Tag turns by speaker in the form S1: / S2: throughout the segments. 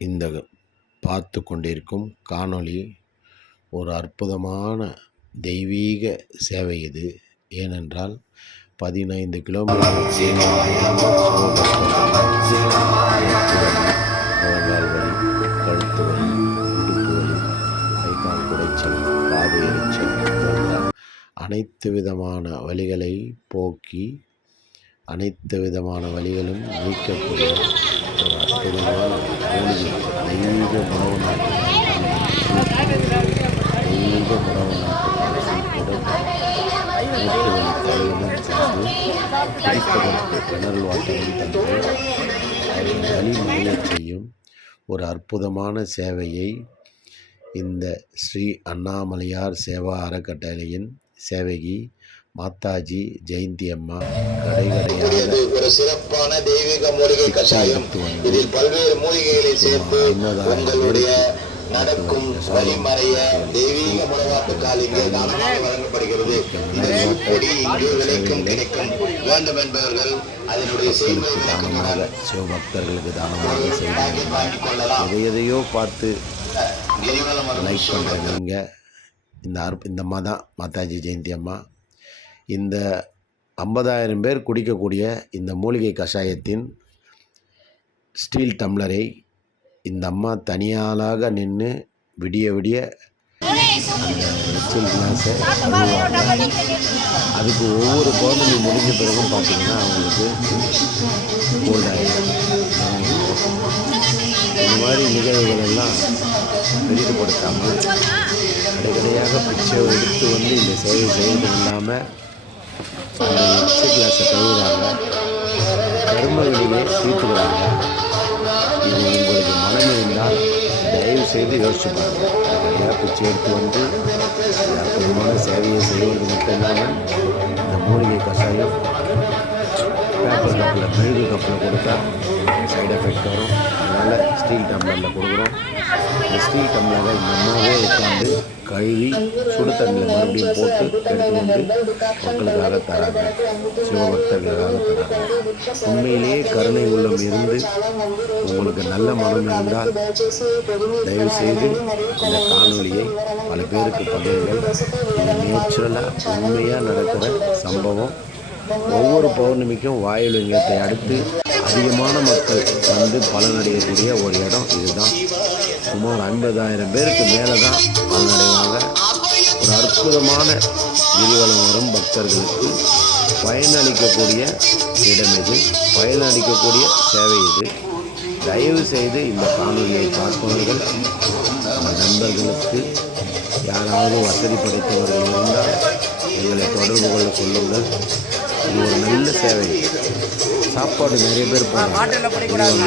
S1: இந்த பார்த்து கொண்டிருக்கும் காணொளி ஒரு அற்புதமான தெய்வீக சேவை இது. ஏனென்றால் பதினைந்து கிலோமீட்டர் முழங்கால் வலி கழுத்து வலி இடுப்பு வலி குடைச்சல் பாதை எரிச்சல் போன்ற அனைத்து விதமான வழிகளை போக்கி அனைத்து விதமான வழிகளும் நீக்கக்கூடிய ஒரு அற்புதமான மூலிகை. தெய்வீக உணவு நாட்டு தெய்வீக உணவு குடிப்பதற்கு தந்து செய்யும் ஒரு அற்புதமான சேவையை இந்த ஸ்ரீ அண்ணாமலையார் சேவா அறக்கட்டளையின் சேவகி மாதாஜி ஜெயந்தி அம்மா கடை
S2: ஒரு சிறப்பான தெய்வீக மூலிகை கஷாயம். இதில் பல்வேறு மூலிகைகளை சேர்த்து உங்களுடைய நடக்கும் வழிமறைய தெய்வீக முடவாட்டு கால் இங்கே தானமாக வழங்கப்படுகிறது. இந்த பொடி இங்கு விலைக்கும் கிடைக்கும். வேண்டும் என்பவர்கள் அதனுடைய செய்முறை விளக்கத்துடன்
S1: தானமாக சிவபக்தர்களுக்கு தானமாக எதை எதையோ பார்த்து லைக் பண்ணுற நீங்கள் இந்த அற்ப இந்த அம்மா தான் மாதாஜி ஜெயந்தி அம்மா. இந்த ஐம்பதாயிரம் பேர் குடிக்கக்கூடிய இந்த மூலிகை கஷாயத்தின் ஸ்டீல் டம்ளரை இந்த அம்மா தனியாளாக நின்று விடிய விடிய ஸ்டீல் கிளாஸை அதுக்கு ஒவ்வொரு குழந்தைங்க முடிஞ்ச பிறகும் பார்த்தீங்கன்னா அவங்களுக்கு கோல்டாயிடும் இந்த மாதிரி நிகழ்வுகள் எல்லாம் பெரிதுபடுத்தாமல் அடிக்கடியாக பிச்சை எடுத்து வந்து இந்த சேவை செய்வது இல்லாமல் அந்த எக்ஸு கிளாஸை கழுவுறாங்க. கரும தீர்த்துக்கிறாங்க இது உங்களுக்கு மனம் இருந்தால் தயவு செய்து யோசிச்சு பாருங்கள் நிறையா பிச்சை எடுத்து வந்து அற்புதமான சேவையை செய்வது மட்டும் இல்லாமல் இந்த மூலிகை கஷாயம் பேப்பர் கப்பில் மெழுகு கப்பில் கொடுத்தா சைடு எஃபெக்ட் வரும். அதனால் ஸ்டீல் டம்ளரில் கொடுக்குறோம். இந்த ஸ்டீல் டம்ளரை இந்த அம்மாவே உட்காந்து கழுவி சுடு தண்ணியில் மறுபடியும் போட்டு எடுத்து வந்து மக்களுக்காக தராங்க. சிவபக்தர்களுக்காக தராங்க. உண்மையிலேயே கருணை உள்ளம் இருந்து உங்களுக்கு நல்ல மனம் இருந்தால் தயவு செய்து இந்த காணொலியை பல பேருக்கு பகிருங்கள். இது நேச்சுரலாக உண்மையாக நடக்கிற சம்பவம். ஒவ்வொரு பௌர்ணமிக்கும் வாயுலிங்கத்தை அடுத்து அதிகமான மக்கள் வந்து பலனடையக்கூடிய ஒரு இடம் இதுதான். சுமார் ஐம்பதாயிரம் பேருக்கு மேலே தான் பலனடைவாங்க. ஒரு அற்புதமான கிரிவலம் வரும் பக்தர்களுக்கு பயனளிக்கக்கூடிய இடம் இது. பயனளிக்கக்கூடிய சேவை இது. தயவு செய்து இந்த காணொலியை பார்ப்பவர்கள் நம்ம நண்பர்களுக்கு யாராவது வசதி படைத்தவர்கள் இருந்தால் எங்களை தொடர்பு கொள்ள சொல்லுங்கள். இது ஒரு நல்ல சேவை. சாப்பாடு நிறைய பேர் போகிறாங்க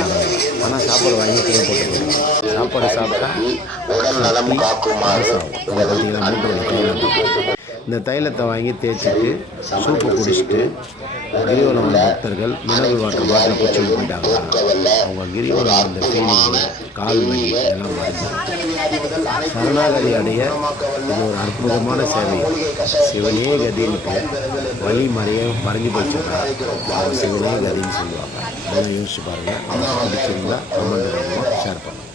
S1: ஆனால் சாப்பாடு வாங்கி கீழே போட்டுருக்காங்க சாப்பாடு சாப்பிட்டா அதை பார்த்தீங்கன்னா வலி தைலம் இந்த தைலத்தை வாங்கி தேய்ச்சிட்டு சூப்பு குடிச்சிட்டு கிரிவலம் பக்தர்கள் மினரல் வாட்டர் பாட்டில் பிடிச்சி போயிட்டாங்க அவங்க கிரிவலம் வந்த ஃபீலிங் கால் வலி இதெல்லாம் வருது. சரணாகதி அடைய இது ஒரு அற்புதமான சேவை. சிவனே கதின்ட்டு வழி மறைய மறைஞ்சு போச்சுன்னா அவங்க சிவனே கதின்னு சொல்லுவாங்க. அதெல்லாம் யோசிச்சு பாருங்கள் பிடிச்சிருந்தா கமெண்ட் பண்ணுவோம் ஷேர் பண்ணுவோம்